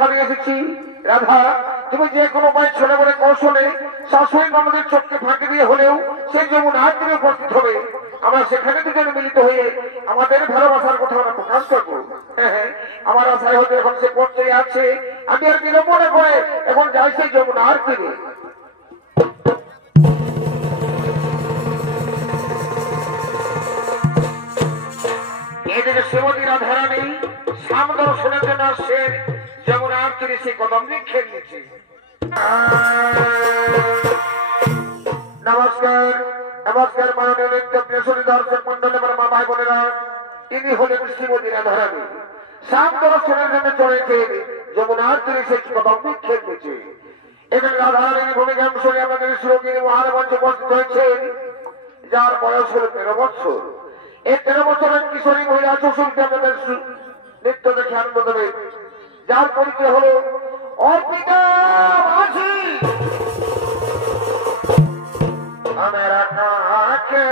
কথা নিয়ে এসেছি। রাধা, তুমি যে কোনো উপায় ছোট বলে কৌশলে শাশুড়ি ননদের চোখকে ফাঁকি দিয়ে হলেও সেই যমুনার তীরে উপস্থিত হবে। আমরা সেখানে দুজনে মিলিত হয়ে আমাদের ভালোবাসার কথা আমরা প্রকাশ করবো। হ্যাঁ, আমার আশায় হতে এখন সে পড়তে আছে। আমি আর বিলম্ব না করে এখন যাই সেই যমুনার তীরে। এদিকে শ্রীমতী রাধারানী সাম দর্শনের জন্য আসছে যমুনার তীরে সে কদম নিক্ষেপ নিচ্ছে। নমস্কার, নমস্কার মাননীয় নিত্য প্রিয় দর্শক মন্ডল এবং মা ভাই বোনেরা, তিনি হলেন শ্রীমতী রাধারানী। সাম দর্শনের জন্য চলেছে যমুনার তীরে সে কদম নিক্ষেপ নিচ্ছে। এখানে রাধারানীর ভূমিকা অনুসারে আমাদের শ্রোগী মহান মঞ্চে উপস্থিত হয়েছেন, যার বয়স হল 13 বছর। এই 13 বছরের কিশোরী মহিলা সুশীলকে আমাদের নৃত্য দেখে আনন্দ দেবে, যার পরিচয় হল অর্পিতা মাঝি। আমার কাকে